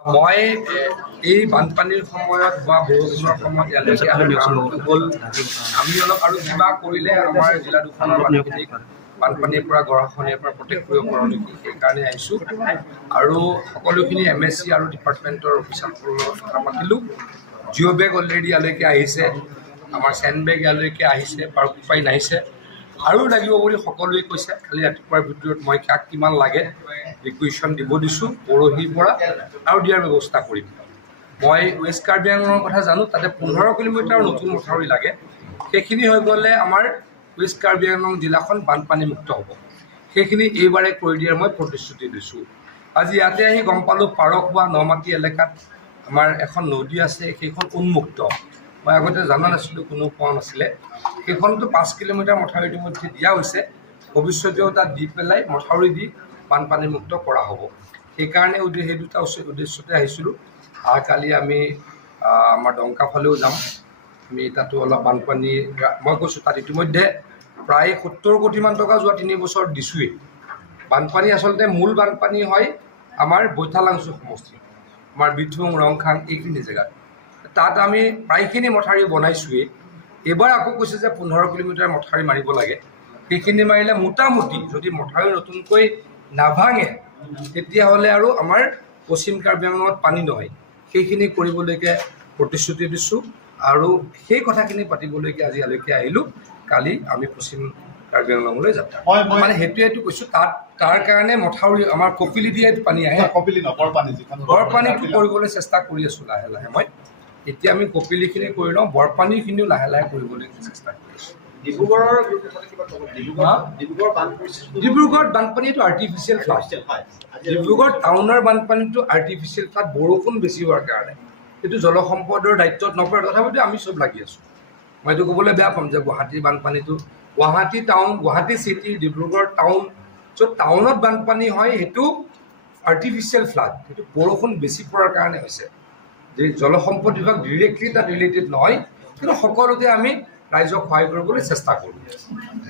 মই এই বানপানীৰ সময়ত বা বৰষুণৰ সময়ত ইয়ালৈকে হ'ল আমি অলপ আৰু কিবা কৰিলে আমাৰ জিলা দুখনৰ মানুহখিনিক বানপানীৰ পৰা গৰাখহনীয়াৰ পৰা প্ৰটেক্ট কৰিব পাৰোঁ নেকি, সেইকাৰণে আহিছোঁ। আৰু সকলোখিনি MSC আৰু ডিপাৰ্টমেণ্টৰ অফিচাৰসকলৰ লগত কথা পাতিলোঁ। জিঅ' বেগ অলৰেডি ইয়ালৈকে আহিছে, আমাৰ চেণ্ড বেগ ইয়ালৈকে আহিছে, পাইপ আহিছে, আৰু লাগিব বুলি সকলোৱে কৈছে। খালি ৰাতিপুৱাৰ ভিতৰত মই কাক কিমান লাগে ৰিকুৱেশ্যন দিব দিছোঁ, পৰহিৰ পৰা আৰু দিয়াৰ ব্যৱস্থা কৰিম। মই ৱেষ্ট কাৰ্বি আংলঙৰ কথা জানো, তাতে 15 কিলোমিটাৰ নতুন মথাউৰি লাগে। সেইখিনি হৈ গ'লে আমাৰ ৱেষ্ট কাৰ্বি আংলং জিলাখন বানপানীমুক্ত হ'ব। সেইখিনি এইবাৰে কৰি দিয়াৰ মই প্ৰতিশ্ৰুতি দিছোঁ। আজি ইয়াতে আহি গম পালোঁ পাৰকোৱা নমাটি এলেকাত আমাৰ এখন নদী আছে, সেইখন উন্মুক্ত। মই আগতে জনা নাছিলোঁ, কোনো পোৱা নাছিলে। সেইখনতো 5 কিলোমিটাৰ মথাউৰি ইতিমধ্যে দিয়া হৈছে, ভৱিষ্যতেও তাত দি পেলাই মথাউৰি দি বানপানীমুক্ত কৰা হ'ব। সেইকাৰণে সেই দুটা উদ্দেশ্যতে আহিছিলোঁ। কালি আমি আমাৰ ডংকা ফালেও যাম। আমি তাতো অলপ বানপানী, মই কৈছোঁ তাত ইতিমধ্যে প্ৰায় 70 কোটিমান টকা যোৱা 3 বছৰত দিছোঁৱেই। বানপানী আচলতে মূল বানপানী হয় আমাৰ বৈঠালাংচু সমষ্টি, আমাৰ বিথুং ৰংখাং এইখিনি জেগাত। তাত আমি প্ৰায়খিনি মথাউৰি বনাইছোঁৱেই। এইবাৰ আকৌ কৈছে যে 15 কিলোমিটাৰ মথাউৰি মাৰিব লাগে। সেইখিনি মাৰিলে মোটামুটি যদি মথাউৰি নতুনকৈ নাভাঙে তেতিয়াহ'লে আৰু আমাৰ পশ্চিম কাৰ্বি আংলঙত পানী নহয়। সেইখিনি কৰিবলৈকে প্ৰতিশ্ৰুতি দিছোঁ, আৰু সেই কথাখিনি পাতিবলৈকে আজি ইয়ালৈকে আহিলোঁ। কালি আমি পশ্চিম কাৰ্বি আংলঙলৈ যাম। মানে সেইটোৱেতো কৈছোঁ, তাৰ কাৰণে মথাউৰি আমাৰ কপিলি দিয়ে পানী আহে, বৰপানীটো কৰিবলৈ চেষ্টা কৰি আছোঁ লাহে লাহে। মই এতিয়া আমি কপিলিখিনি কৰি লওঁ, বৰপানীখিনিও লাহে লাহে কৰিবলৈ চেষ্টা কৰি আছোঁ। ডিব্ৰুগড়ত বানপানীটো আৰ্টিফিচিয়েল ফ্লাড। ডিব্ৰুগড় টাউনৰ বানপানীটো আৰ্টিফিচিয়েল ফ্লাড, বৰষুণ বেছি হোৱাৰ কাৰণে। সেইটো জলসম্পদৰ দায়িত্বত নপৰে, তথাপিতো আমি চব লাগি আছোঁ। মই এইটো ক'বলৈ বেয়া পাম যে গুৱাহাটীৰ বানপানীটো, Guwahati town, Guwahati city, Dibrugarh town, য'ত টাউনত বানপানী হয় সেইটো আৰ্টিফিচিয়েল ফ্লাড। সেইটো বৰষুণ বেছি পৰাৰ কাৰণে হৈছে। যে জলসম্পদ বিভাগ ডিৰেক্টলি তাত ৰিলেটেড নহয়, কিন্তু সকলোতে আমি ৰাইজক সহায় কৰিবলৈ চেষ্টা কৰোঁ।